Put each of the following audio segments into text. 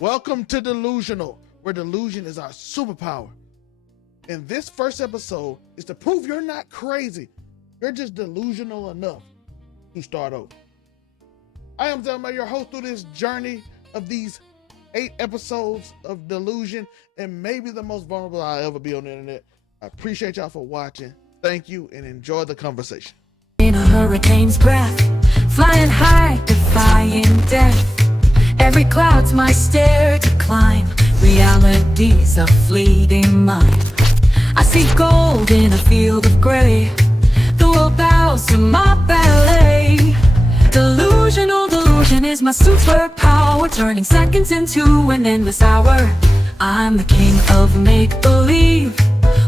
Welcome to Delusional, where delusion is our superpower. And this first episode is to prove you're not crazy. You're just delusional enough to start over. I am Zelma, your host through this journey of these 8 episodes of Delusion, and maybe the most vulnerable I'll ever be on the internet. I appreciate y'all for watching. Thank you, and enjoy the conversation. In a hurricane's breath, flying high, defying death. Every cloud's my stair to climb. Reality's a fleeting mind. I see gold in a field of gray. The world bows to my ballet. Delusion is my superpower, turning seconds into an endless hour. I'm the king of make-believe.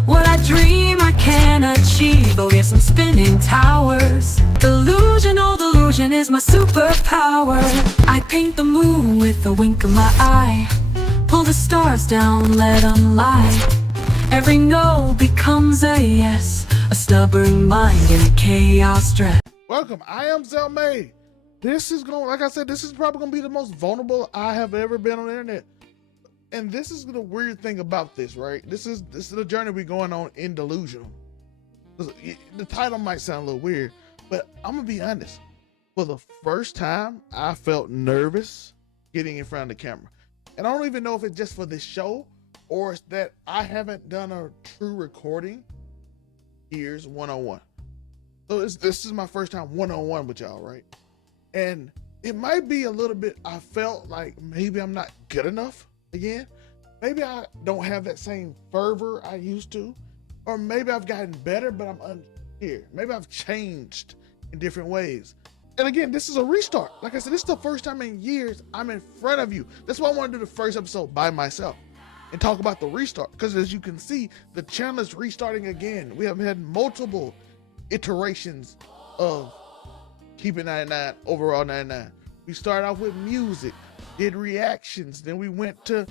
What I dream I can achieve. Oh yes, I'm spinning towers. Delusion is my superpower. I paint the moon with a wink of my eye. Pull the stars down, let them lie. Every no becomes a yes. A stubborn mind in a chaos dress. Welcome, I am Zelma. This is like I said, this is probably gonna be the most vulnerable I have ever been on the internet. And this is the weird thing about this, right? This is the journey we're going on in Delusional. The title might sound a little weird, but I'm gonna be honest. For the first time, I felt nervous getting in front of the camera. And I don't even know if it's just for this show or it's that I haven't done a true recording years one-on-one. So this is my first time one-on-one with y'all, right? And it might be a little bit, I felt like maybe I'm not good enough again. Maybe I don't have that same fervor I used to, or maybe I've gotten better, but I'm unsure. Maybe I've changed in different ways. And again, this is a restart. Like I said, this is the first time in years I'm in front of you. That's why I want to do the first episode by myself and talk about the restart. Because as you can see, the channel is restarting again. We have had multiple iterations of keeping 99, overall 99. We started off with music, did reactions, then we went to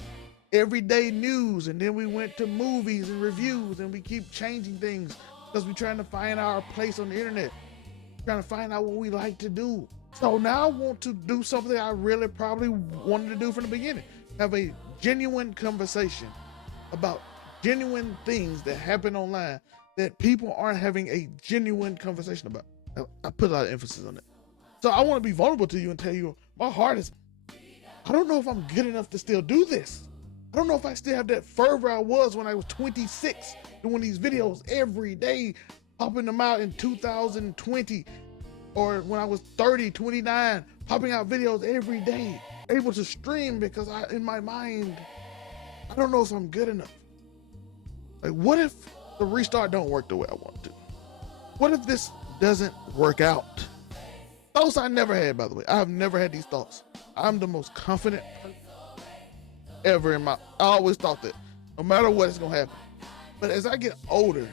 everyday news, and then we went to movies and reviews, and we keep changing things because we're trying to find our place on the internet, trying to find out what we like to do. So now I want to do something I really probably wanted to do from the beginning. Have a genuine conversation about genuine things that happen online that people aren't having a genuine conversation about. I put a lot of emphasis on it. So I want to be vulnerable to you and tell you my heart is, I don't know if I'm good enough to still do this. I don't know if I still have that fervor I was when I was 26, doing these videos every day, popping them out in 2020, or when I was 30, 29, popping out videos every day, able to stream because in my mind, I don't know if I'm good enough. Like, what if the restart don't work the way I want to? What if this doesn't work out? Thoughts I never had, by the way. I have never had these thoughts. I'm the most confident person ever I always thought that no matter what, it's gonna happen. But as I get older,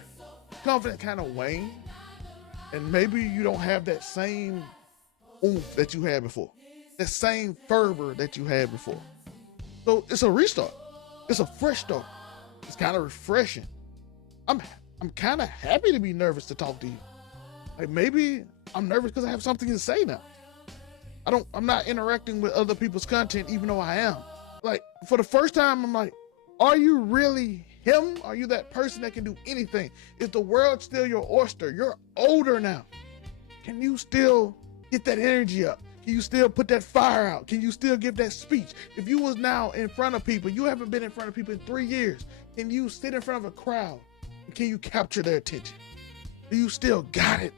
confidence kind of wane, and maybe you don't have that same oomph that you had before, that same fervor that you had before. So it's a restart. It's a fresh start. It's kind of refreshing. I'm kind of happy to be nervous to talk to you. Like, maybe I'm nervous because I have something to say now. I'm not interacting with other people's content, even though I am. Like, for the first time, I'm like, are you really him? Are you that person that can do anything? Is the world still your oyster? You're older now. Can you still get that energy up? Can you still put that fire out? Can you still give that speech? If you was now in front of people, you haven't been in front of people in 3 years. Can you sit in front of a crowd? Can you capture their attention? Do you still got it?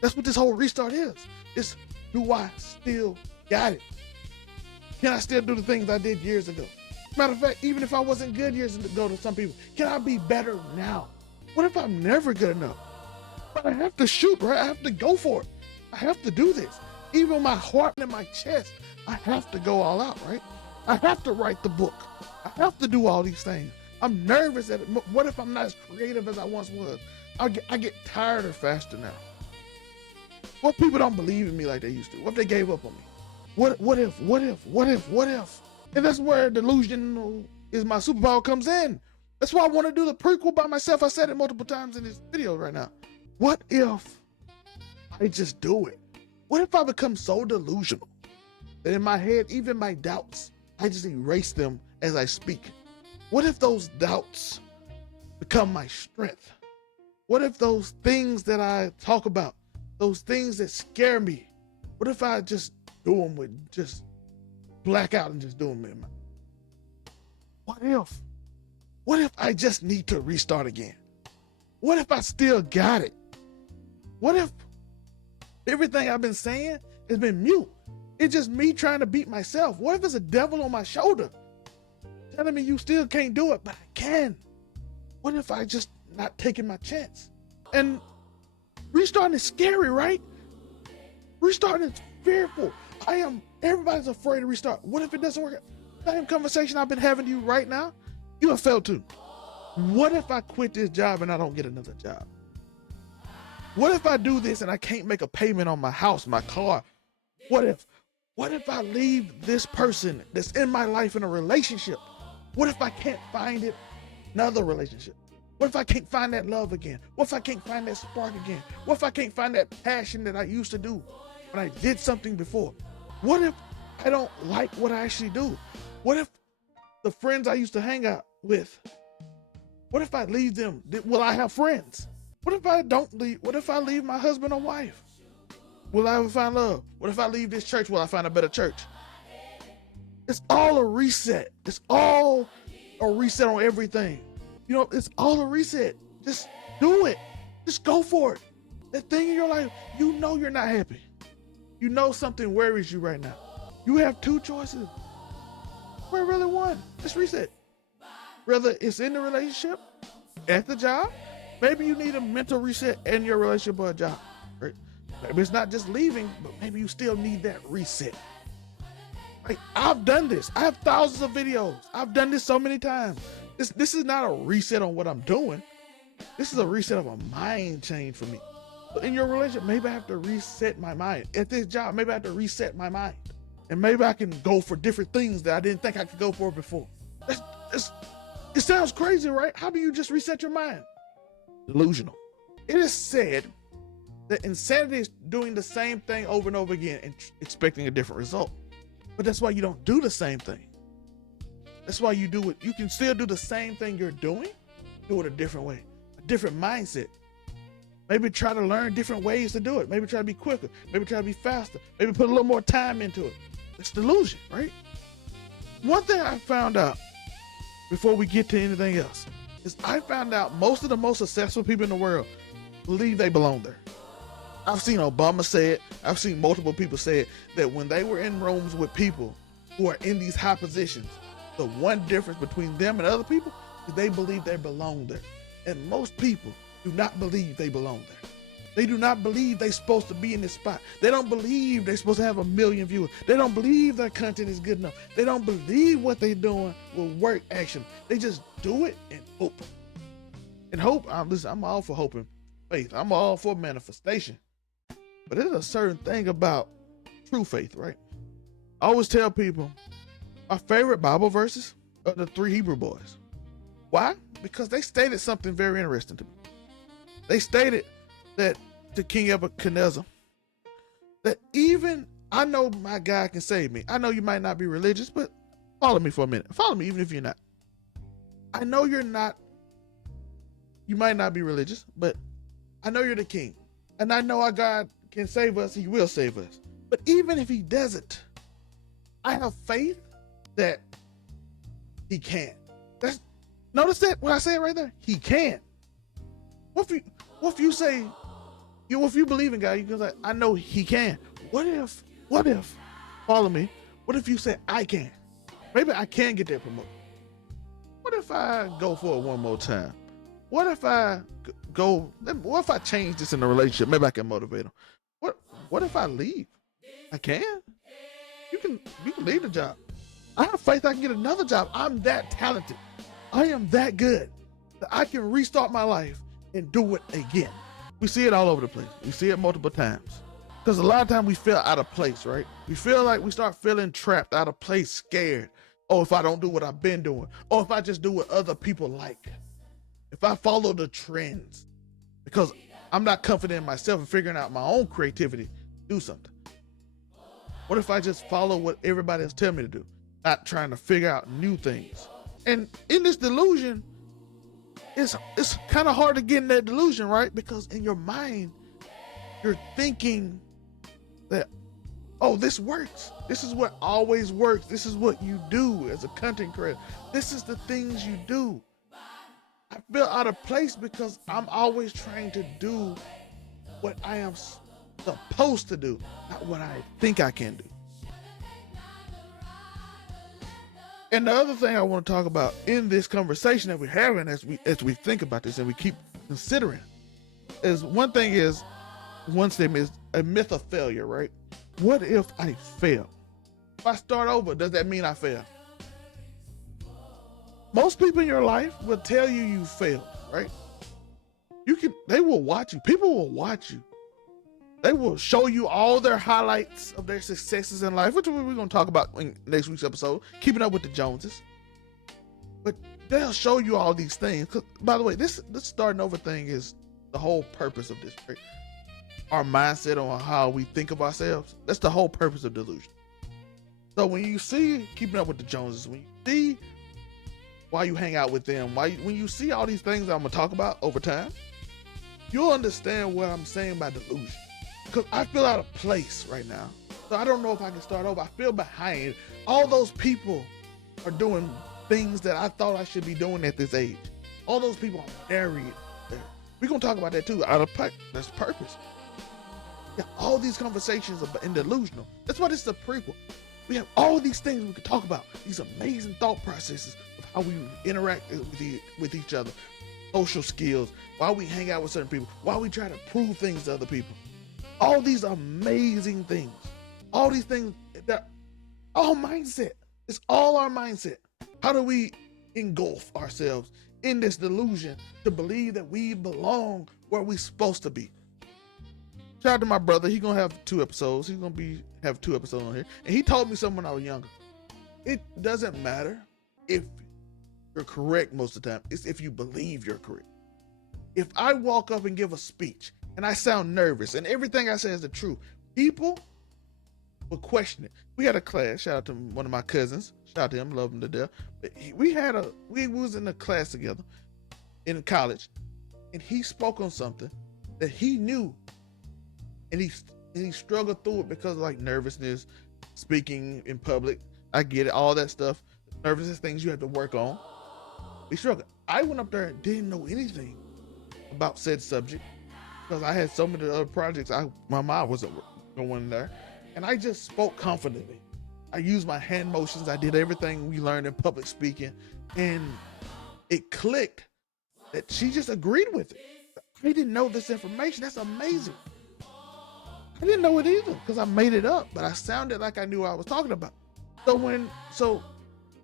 That's what this whole restart is. It's, do I still got it? Can I still do the things I did years ago? Matter of fact, even if I wasn't good years ago to some people, can I be better now? What if I'm never good enough? But I have to shoot, right? I have to go for it. I have to do this. Even my heart and my chest, I have to go all out, right? I have to write the book. I have to do all these things. I'm nervous at it. What if I'm not as creative as I once was? I get tired or faster now. What if people don't believe in me like they used to? What if they gave up on me? What if? And that's where Delusional is my superpower comes in. That's why I want to do the prequel by myself. I said it multiple times in this video right now. What if I just do it? What if I become so delusional that in my head, even my doubts I just erase them as I speak? What if those doubts become my strength? What if those things that I talk about, those things that scare me, what if I just do them with just black out and just do them in my... What if I just need to restart again? What if I still got it? What if everything I've been saying has been mute? It's just me trying to beat myself. What if it's a devil on my shoulder telling me you still can't do it, but I can? What if I just not taking my chance? And restarting is scary, right? Restarting is fearful. Everybody's afraid to restart. What if it doesn't work? Same conversation I've been having to you right now, you have felt too. What if I quit this job and I don't get another job? What if I do this and I can't make a payment on my house, my car? What if I leave this person that's in my life in a relationship? What if I can't find it another relationship? What if I can't find that love again? What if I can't find that spark again? What if I can't find that passion that I used to do when I did something before? What if I don't like what I actually do? What if the friends I used to hang out with, what if I leave them? Will I have friends? What if I don't leave? What if I leave my husband or wife? Will I ever find love? What if I leave this church? Will I find a better church? It's all a reset. It's all a reset on everything. You know, it's all a reset. Just do it. Just go for it. That thing in your life, you know you're not happy. You know something worries you right now. You have two choices. Where really one? Just reset. Whether it's in the relationship, at the job, maybe you need a mental reset in your relationship or a job. Right? Maybe it's not just leaving, but maybe you still need that reset. Like, I've done this. I have thousands of videos. I've done this so many times. This is not a reset on what I'm doing. This is a reset of a mind change for me. So in your relationship, maybe I have to reset my mind. At this job, maybe I have to reset my mind. And maybe I can go for different things that I didn't think I could go for before. It sounds crazy, right? How do you just reset your mind? Delusional. It is said that insanity is doing the same thing over and over again and expecting a different result. But that's why you don't do the same thing. That's why you do it. You can still do the same thing you're doing, do it a different way, a different mindset. Maybe try to learn different ways to do it. Maybe try to be quicker. Maybe try to be faster. Maybe put a little more time into it. It's delusion, right? One thing I found out before we get to anything else is I found out most of the most successful people in the world believe they belong there. I've seen Obama say it. I've seen multiple people say it, that when they were in rooms with people who are in these high positions, the one difference between them and other people is they believe they belong there. And most people do not believe they belong there. They do not believe they're supposed to be in this spot. They don't believe they're supposed to have 1 million viewers. They don't believe their content is good enough. They don't believe what they're doing will work actually. They just do it and hope. And hope, listen, I'm all for hope and faith. I'm all for manifestation. But there's a certain thing about true faith, right? I always tell people my favorite Bible verses are the 3 Hebrew boys. Why? Because they stated something very interesting to me. They stated that to King Nebuchadnezzar, that even, I know my God can save me. I know you might not be religious, but follow me for a minute. Follow me even if you're not. I know you're not, you might not be religious, but I know you're the king. And I know our God can save us. He will save us. But even if he doesn't, I have faith that he can. Notice that when I say it right there, he can. What if you say, if you believe in God, you can say, I know he can. What if, follow me, what if you say, I can? Maybe I can get that promotion. What if I go for it one more time? What if I change this in a relationship? Maybe I can motivate them. What if I leave? I can. You can leave the job. I have faith I can get another job. I'm that talented. I am that good that I can restart my life and do it again. We see it all over the place. We see it multiple times. Because a lot of times we feel out of place, right? We feel like we start feeling trapped, out of place, scared. Oh, if I don't do what I've been doing. Or if I just do what other people like. If I follow the trends. Because I'm not confident in myself and figuring out my own creativity, do something. What if I just follow what everybody else tells me to do? not trying to figure out new things. And in this delusion, it's kind of hard to get in that delusion, right? Because in your mind, you're thinking that, oh, this works. This is what always works. This is what you do as a content creator. This is the things you do. I feel out of place because I'm always trying to do what I am supposed to do, not what I think I can do. And the other thing I want to talk about in this conversation that we're having as we think about this and we keep considering is one statement is a myth of failure, right? What if I fail? If I start over, does that mean I fail? Most people in your life will tell you failed, right? They will watch you. People will watch you. They will show you all their highlights of their successes in life, which we're going to talk about in next week's episode, Keeping Up with the Joneses. But they'll show you all these things. 'Cause, by the way, this starting over thing is the whole purpose of this, right? Our mindset on how we think of ourselves. That's the whole purpose of delusion. So when you see Keeping Up with the Joneses, when you see why you hang out with them, when you see all these things that I'm going to talk about over time, you'll understand what I'm saying by delusion. Because I feel out of place right now. So I don't know if I can start over. I feel behind. All those people are doing things that I thought I should be doing at this age. All those people are married. We're going to talk about that too. That's purpose. Yeah, all these conversations in Delusional. That's why this is a prequel. We have all these things we could talk about. These amazing thought processes of how we interact with each other. Social skills. Why we hang out with certain people. Why we try to prove things to other people. All these amazing things. All these things that all mindset. It's all our mindset. How do we engulf ourselves in this delusion to believe that we belong where we're supposed to be? Shout out to my brother. He's gonna have 2 episodes. He's gonna have 2 episodes on here. And he told me something when I was younger. It doesn't matter if you're correct most of the time. It's if you believe you're correct. If I walk up and give a speech and I sound nervous and everything I say is the truth, people will question it. We had a class. Shout out to one of my cousins. Shout out to him. Love him to death. But we was in a class together in college, and he spoke on something that he knew. And he struggled through it because of like nervousness, speaking in public. I get it, all that stuff. Nervousness, things you have to work on. He struggled. I went up there and didn't know anything about said subject because I had so many other projects. My mind wasn't going there. And I just spoke confidently. I used my hand motions. I did everything we learned in public speaking. And it clicked that she just agreed with it. I didn't know this information. That's amazing. I didn't know it either because I made it up, but I sounded like I knew what I was talking about. So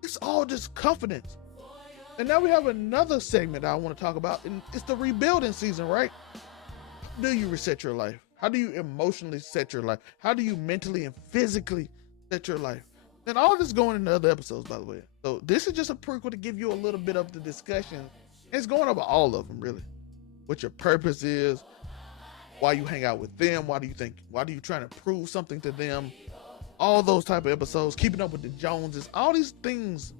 it's all just confidence. And now we have another segment I want to talk about, and it's the rebuilding season, right? How do you reset your life? How do you emotionally set your life? How do you mentally and physically set your life? And all this going into other episodes, by the way. So this is just a prequel to give you a little bit of the discussion. It's going over all of them, really. What your purpose is, why you hang out with them, why do you trying to prove something to them? All those type of episodes, Keeping Up with the Joneses, all these things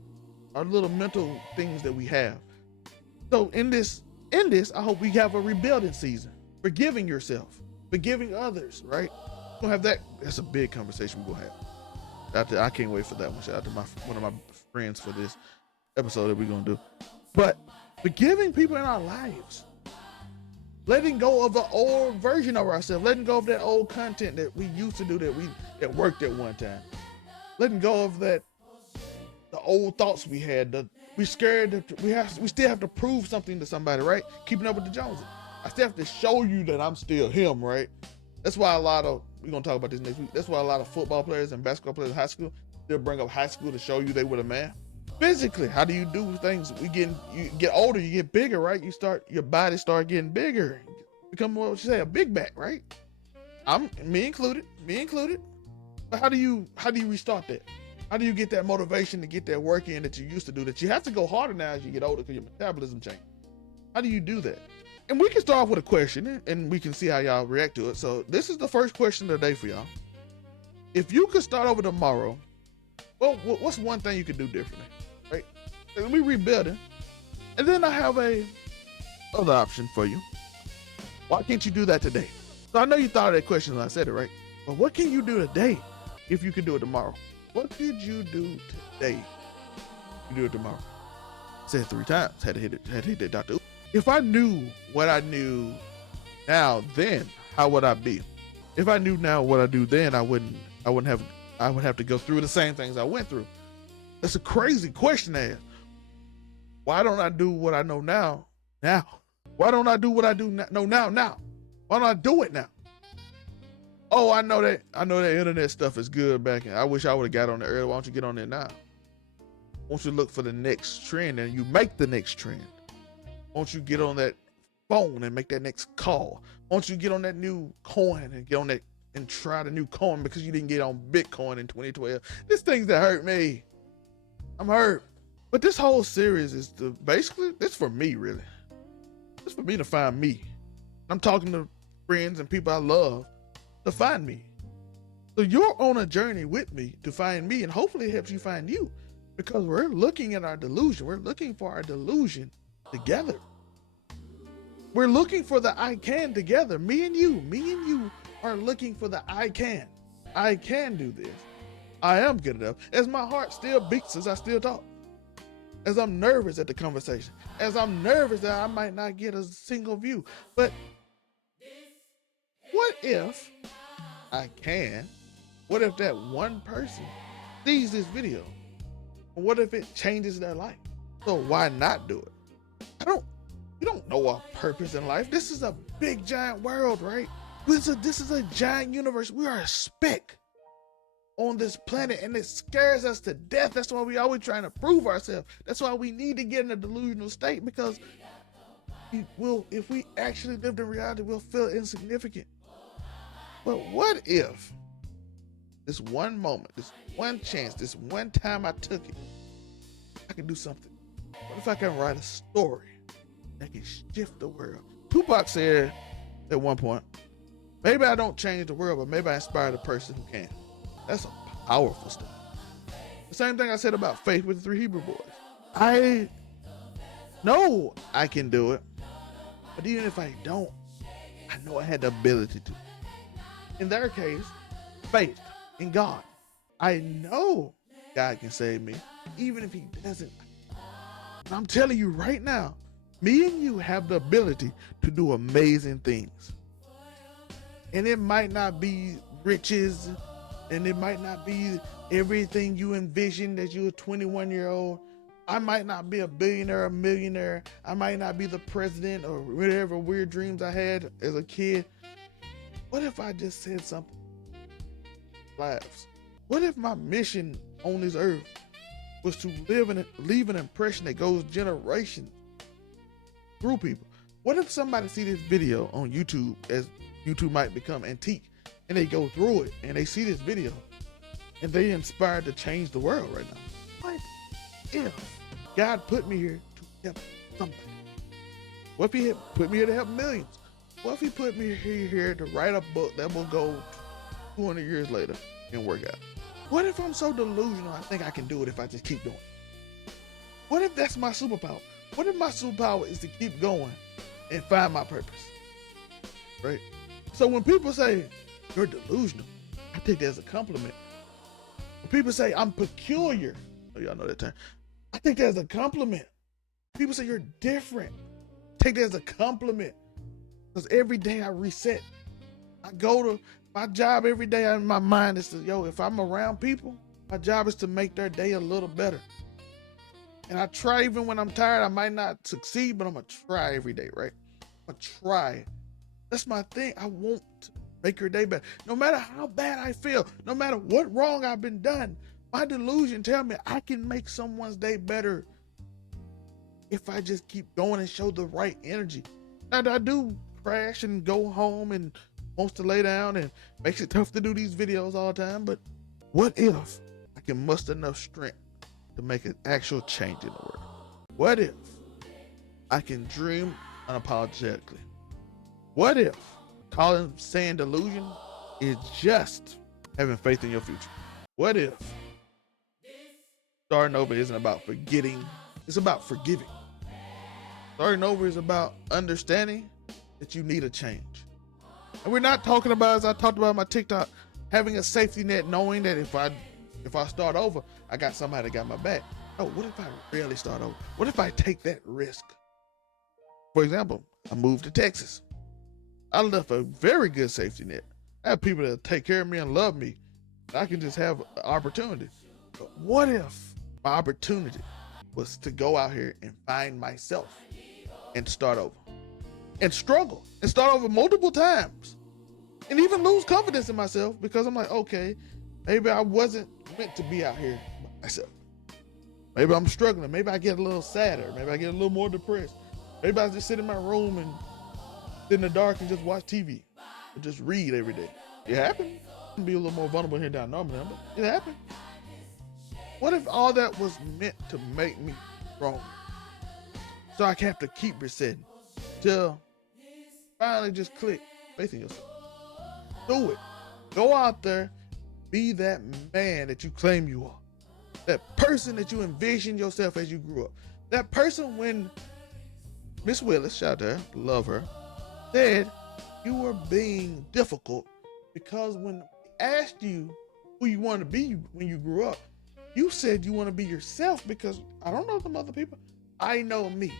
are little mental things that we have. So in this, I hope we have a rebuilding season. Forgiving yourself, forgiving others, right? We're gonna have that. That's a big conversation we're gonna have. I can't wait for that one. Shout out to one of my friends for this episode that we're gonna do. But forgiving people in our lives. Letting go of an old version of ourselves, letting go of that old content that we used to do that worked at one time. Letting go of the old thoughts we had. We scared that we still have to prove something to somebody, right? Keeping Up with the Joneses. I still have to show you that I'm still him, right? That's why we're gonna talk about this next week. That's why a lot of football players and basketball players in high school, they'll bring up high school to show you they were the man. Physically, how do you do things? You get older, you get bigger, right? Your body start getting bigger. Become a big back, right? Me included. But how do you restart that? How do you get that motivation to get that work in that you used to do, that you have to go harder now as you get older because your metabolism changes? How do you do that? And we can start off with a question and we can see how y'all react to it. So this is the first question of the day for y'all. If you could start over tomorrow, what's one thing you could do differently, right? And we rebuilding, and then I have a other option for you. Why can't you do that today? So I know you thought of that question when I said it, right? But what can you do today if you could do it tomorrow? What could you do today? You do it tomorrow. Said it 3 times. Had to hit that Dr. If I knew what I knew now, then how would I be? If I knew now what I do then, I would have to go through the same things I went through. That's a crazy question to ask. Why don't I do what I know now? Now. Why don't I do what I do now? Why don't I do it now? Oh, I know that internet stuff is good back in. I wish I would have got on there earlier. Why don't you get on there now? Won't you look for the next trend and you make the next trend? Won't you get on that phone and make that next call? Won't you get on that new coin and get on that and try the new coin because you didn't get on Bitcoin in 2012? This thing's that hurt me. I'm hurt. But this whole series is basically, it's for me, really. It's for me to find me. I'm talking to friends and people I love to find me. So you're on a journey with me to find me, and hopefully it helps you find you, because we're looking at our delusion. We're looking for our delusion together. We're looking for the I can together. Me and you are looking for the I can. I can do this. I am good enough. As my heart still beats as I still talk. As I'm nervous at the conversation. As I'm nervous that I might not get a single view. But what if I can? What if that one person sees this video? What if it changes their life? So why not do it? You don't know our purpose in life. This is a big giant world, right? This is a giant universe. We are a speck on this planet, and it scares us to death. That's why we always trying to prove ourselves. That's why we need to get in a delusional state, because if we actually lived in reality, we'll feel insignificant. But what if this one moment, this one chance, this one time I took it, I can do something? What if I can write a story that can shift the world? Tupac said at one point, maybe I don't change the world, but maybe I inspire the person who can. That's a powerful stuff. The same thing I said about faith with the 3 Hebrew boys. I know I can do it, but even if I don't, I know I had the ability to. In their case, faith in God. I know God can save me, even if he doesn't. And I'm telling you right now, me and you have the ability to do amazing things. And it might not be riches, and it might not be everything you envisioned as you a 21-year-old. I might not be a billionaire or millionaire. I might not be the president or whatever weird dreams I had as a kid. What if I just said something? Lives. What if my mission on this earth was to leave an impression that goes generations through people? What if somebody see this video on YouTube, as YouTube might become antique, and they go through it and they see this video and they inspired to change the world right now? What if God put me here to help somebody? What if he put me here to help millions? What if he put me here to write a book that will go 200 years later and work out? What if I'm so delusional I think I can do it if I just keep doing it? What if that's my superpower? What if my superpower is to keep going and find my purpose? Right? So when people say, you're delusional, I take that as a compliment. When people say, I'm peculiar, oh, y'all know that term. I take that as a compliment. People say, you're different. Take that as a compliment. Because every day I reset. I go to my job every day. In my mind is to, if I'm around people, my job is to make their day a little better. And I try, even when I'm tired, I might not succeed, but I'm going to try every day, right? I'm going to try. That's my thing. I want to make your day better. No matter how bad I feel, no matter what wrong I've been done, my delusion tell me I can make someone's day better if I just keep going and show the right energy. Now, I do crash and go home and wants to lay down and makes it tough to do these videos all the time. But what if I can muster enough strength to make an actual change in the world? What if I can dream unapologetically? What if saying delusion is just having faith in your future? What if starting over isn't about forgetting, it's about forgiving. Starting over is about understanding that you need a change. And we're not talking about, as I talked about in my TikTok, having a safety net, knowing that if I start over, I got somebody that got my back. Oh, what if I really start over? What if I take that risk? For example, I moved to Texas. I left a very good safety net. I have people that take care of me and love me. I can just have an opportunity. But what if my opportunity was to go out here and find myself and start over and struggle and start over multiple times and even lose confidence in myself because I'm like, okay, maybe I wasn't meant to be out here by myself. Maybe I'm struggling. Maybe I get a little sadder. Maybe I get a little more depressed. Maybe I just sit in my room and sit in the dark and just watch TV or just read every day. It happened. I'm gonna be a little more vulnerable here than I normally am, but it happened. What if all that was meant to make me strong? So I have to keep resetting till finally just click. Faith in yourself. Do it. Go out there. Be that man that you claim you are. That person that you envisioned yourself as you grew up. That person when Miss Willis, shout out to her, love her, said you were being difficult because when we asked you who you wanted to be when you grew up, you said you want to be yourself because I don't know some other people. I know me.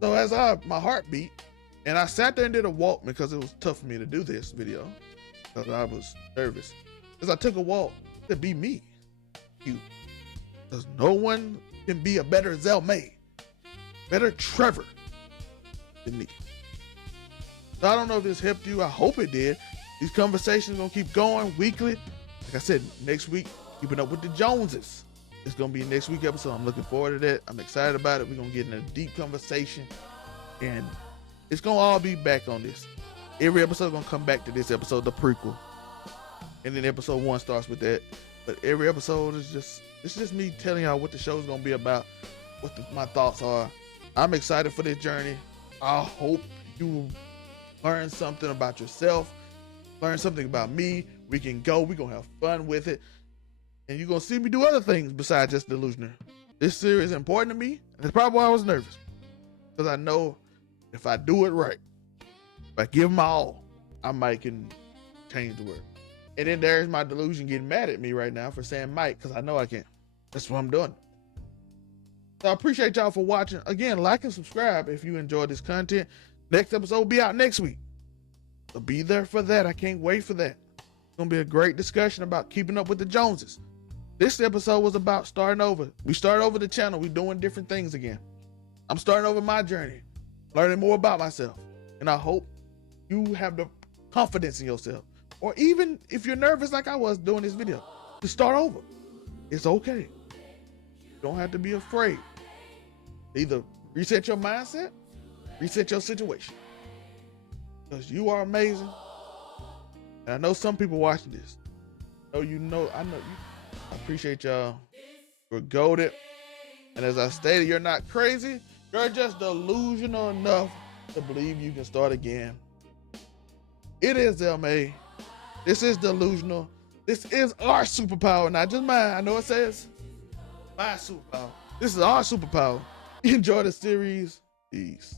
So as my heart beat, and I sat there and did a walk because it was tough for me to do this video because I was nervous. As I took a walk to be me, you. Because no one can be a better Zelmay, better Trevor than me. So I don't know if this helped you. I hope it did. These conversations are gonna keep going weekly. Like I said, next week, keeping up with the Joneses. It's gonna be a next week episode. I'm looking forward to that. I'm excited about it. We're gonna get in a deep conversation, and it's gonna all be back on this. Every episode gonna come back to this episode, the prequel, and then episode 1 starts with that. But every episode is just me telling y'all what the show's gonna be about, what my thoughts are. I'm excited for this journey. I hope you learn something about yourself, learn something about me. We're gonna have fun with it. And you're gonna see me do other things besides just Delusional. This series is important to me, and that's probably why I was nervous. Because I know if I do it right, if I give my all, I might can change the world. And then there's my delusion getting mad at me right now for saying might, because I know I can't. That's what I'm doing. So I appreciate y'all for watching. Again, like and subscribe if you enjoyed this content. Next episode will be out next week. So be there for that. I can't wait for that. It's gonna be a great discussion about keeping up with the Joneses. This episode was about starting over. We started over the channel. We're doing different things again. I'm starting over my journey, learning more about myself. And I hope you have the confidence in yourself. Or even if you're nervous like I was doing this video, to start over. It's okay. You don't have to be afraid. Either reset your mindset, reset your situation. Because you are amazing. And I know some people watching this. I know you. I appreciate y'all. You're goated. And as I stated, you're not crazy. You're just delusional enough to believe you can start again. It is Zelmay. This is Delusional. This is our superpower, not just mine. I know it says my superpower. This is our superpower. Enjoy the series. Peace.